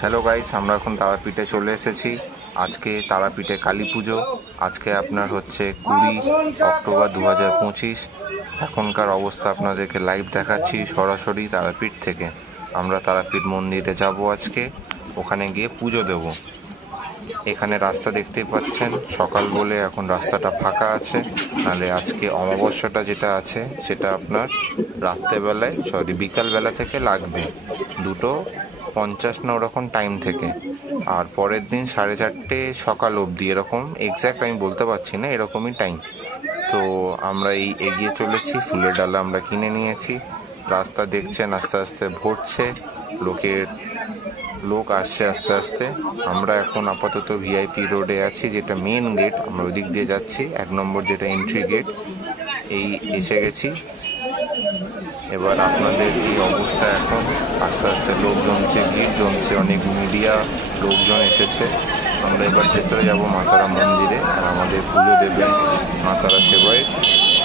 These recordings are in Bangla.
হ্যালো গাইস, আমরা এখন তারাপীঠে চলে এসেছি। আজকে তারাপীঠে কালী পুজো। আজকে আপনার হচ্ছে 20 অক্টোবর 2025। এখনকার অবস্থা আপনাদেরকে লাইভ দেখাচ্ছি সরাসরি তারাপীঠ থেকে। আমরা তারাপীঠ মন্দিরে যাব আজকে, ওখানে গিয়ে পুজো দেব। এখানে রাস্তা দেখতেই পাচ্ছেন, সকাল বলে এখন রাস্তাটা ফাঁকা আছে, নাহলে আজকে অমাবস্যাটা যেটা আছে সেটা আপনার রাত্রেবেলায় বিকালবেলা থেকে লাগবে 2:50 না ওরকম টাইম থেকে, আর পরের দিন 4:30 সকাল অবধি, এরকম এক্স্যাক্ট আমি বলতে পারছি না, এরকমই টাইম। তো আমরা এই এগিয়ে চলেছি, ফুলের ডালা আমরা কিনে নিয়েছি। রাস্তা দেখছেন আস্তে আস্তে ভরছে, লোক আসছে আস্তে আস্তে। আমরা এখন আপাতত ভিআইপি রোডে আছি, যেটা মেন গেট, আমরা ওদিক দিয়ে যাচ্ছি। 1 নম্বর যেটা এন্ট্রি গেট, এই এসে গেছি। এবার আপনাদের এই অবস্থা, এখন আস্তে আস্তে লোক জমছে, ভিড় জমছে, অনেক মিডিয়া লোকজন এসেছে। আমরা এবার ভেতরে যাব মাতারা মন্দিরে, আর আমাদের পুজো দেবেন মাতারা সেবায়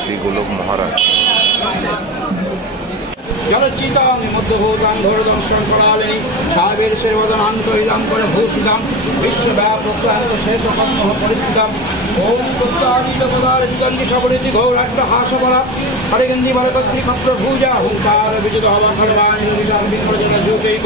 শ্রী গোলক মহারাজ। জলচিতাং মধ্যভূতাং ঘোরদং শঙ্করালিনী সাবের সেবদনান্তরিদাং করে ভূষিতাং বিশ্বব্যাপক্রান্ত শেষকর্ম পরিস্থিতাং ওম স্তোত্রাদিতপদারিগন্ধি সবরিতি ঘৌরাট্ট হাসবরা হরিগন্ধি ভরকত্রী ক্ষত্রভূজা হুঙ্কার বিজিত হবা খড়বাণী নিশাং বিপর্যন যুগৈক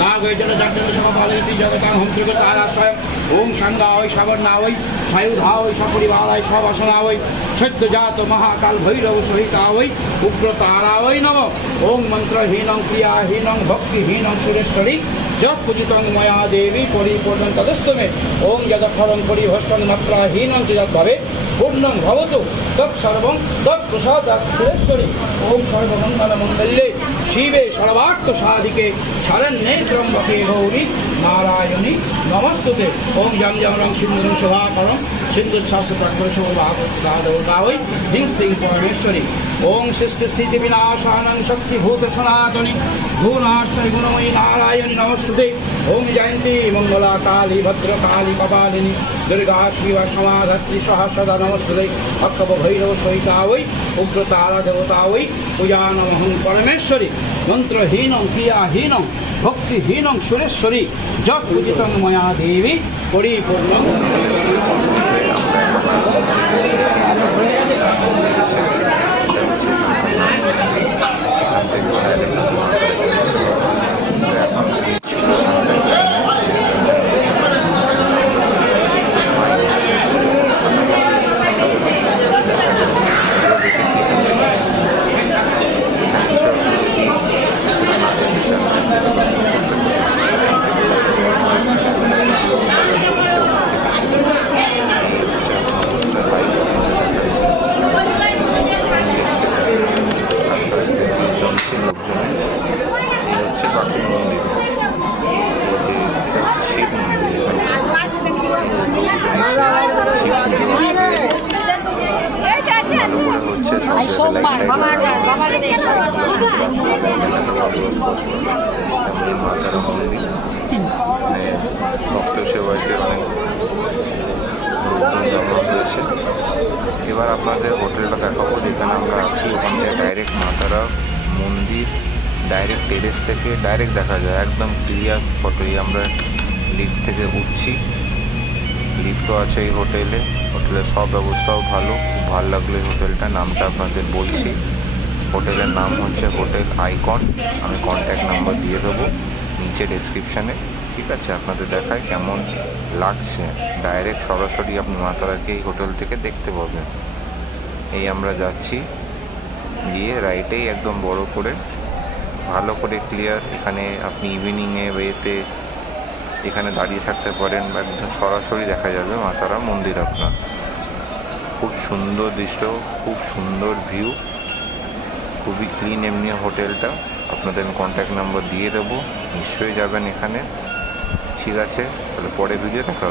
নাগৈজন জাগ্রত সমপালিতি জগতাং হন্ত্রিক তারাশয় ওম সাঙ্গায় সাবর্ণায় সায়ুধায় সপরিবারায় সবাসনায় সদ্যজাত মহাকাল ভৈরব সহিতায় উগ্রতারায় নমঃ। ওম মন্ত্রহীনং ক্রিয়াহীনং ভক্তিহীনং সুরেশ্বরী যৎ পূজিতং ময়া দেবী পরিপূর্ণং তদস্তমে। ওম যদক্ষরং পরিভষ্টং মাত্রাহীনং যদ্ভাবে পূর্ণং ভবতু তৎসর্বং তৎপ্রসাদাৎ সুরেশ্বরী। ওম সর্বমঙ্গলমঙ্গল্যে শিবে সর্বার্থ সাধিকে শরণ্যে ত্র্যম্বকে গৌরী নারায়ণী নমস্তুতে। ওম যং যং রং সিন্ধুরং শোভাকরং সিন্ধুচ্ছ্বাসপ্রাক্ষরশোভাগদাদৌতাবৈ হিং শ্রীং পরমেশ্বরী। ওম সৃষ্টি স্থিতি বিনাশানং শক্তিভূত সনাতনী গুণাশ্রয় গুণময়ী নারায়ণী নমস্তুতে। ওম জয়ন্তী মঙ্গলা কালী ভদ্রকালী কপালিনী দুর্গা শিবা সমাধাত্রী সহস্রদা নমস্তুতে। ভক্তব ভৈরব সহিতাবৈ উগ্রতারা দেবতাবৈ পূজা নমঃ পরমেশ্বরী। মন্ত্রহীনং ক্রিয়াহীনং ভক্তিহীনং সুরেশ্বরী যৎ পূজিতং ময়া দেবী পরিপূর্ণং। ভক্ত সেবাইকে অনেক জমা হয়েছে। এবার আপনাদের হোটেলটা দেখাবো যেখানে আমরা আছি। ওখান থেকে ডাইরেক্ট মাতারা মন্দির ডাইরেক্ট টেরেস থেকে ডাইরেক্ট দেখা যায়, একদম ক্লিয়ার ফটোই। আমরা লিফট থেকে উঠছি, লিফটও আছে এই হোটেলে। হোটেলের সব ব্যবস্থাও ভালো, খুব ভালো লাগলো এই হোটেলটা। নামটা আপনাদের বলছি, হোটেলের নাম হচ্ছে হোটেল আইকন। আমি কন্ট্যাক্ট নাম্বার দিয়ে দেবো নিচে ডেসক্রিপশানে, ঠিক আছে? আপনাদের দেখায় কেমন লাগছে, ডাইরেক্ট সরাসরি আপনি মাতারাকে এই হোটেল থেকে দেখতে পাবেন। এই আমরা যাচ্ছি, গিয়ে রাইটেই একদম বড় করে ভালো করে ক্লিয়ার। এখানে আপনি ইভিনিংয়ে ওয়েতে এখানে দাঁড়িয়ে থাকতে পারেন, একদম সরাসরি দেখা যাবে মাতারা মন্দির আপনার। খুব সুন্দর দৃশ্য, খুব সুন্দর ভিউ, খুবই ক্লিন এমনি হোটেলটা। আপনাদের আমি কন্ট্যাক্ট নাম্বার দিয়ে দেবো, নিশ্চয়ই যাবেন এখানে, ঠিক আছে? তাহলে পরে ভিডিও দেখা।